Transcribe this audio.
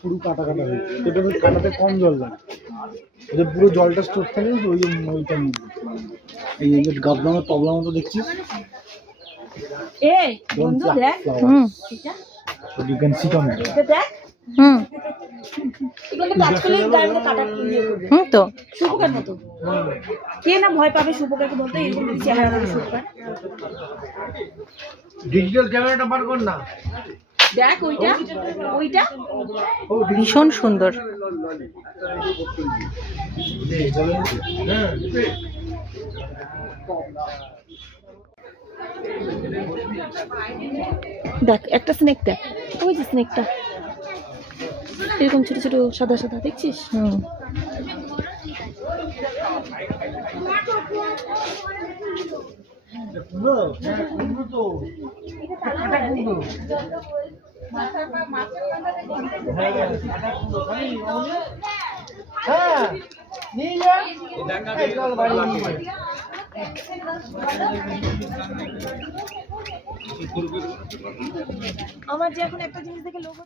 পুরো কাটা কাটা হয়েছে, এটা কাটাতে কম জল লাগে, এটা পুরো জলটা স্টোর থাকে ওই ওইটা মধ্যে। এই যে গাবলামের তবলা মতো দেখছিস, এই বন্ধু দেখ, এটা you can sit on it. এটা দেখ, এগুলো কাজ করলে গায়ের মধ্যে কাটা ইয়ে করবে তো শুকোকার মতো। কে না ভয় পাবে শুকোকাকে বলতে, এরকম যদি চেহারা করে শুকোকা। ডিজিটাল ক্যামেরাটা বার কর না, দেখ ওইটা ওইটা ভীষণ সুন্দর। দেখ একটা স্নেক, দেখ ওই যে স্নেকটা এরকম ছোট ছোট সাদা সাদা দেখছিস। আমার যে এখন একটা জিনিস দেখে লোক